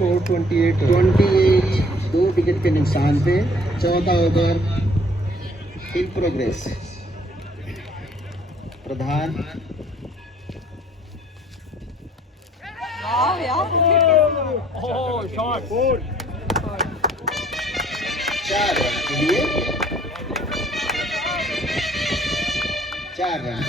Score 28 है। 28, 2 wicket के नुकसान पे। चौथा ओवर इन प्रोग्रेस। प्रधान चार रन के लिए 4 रन।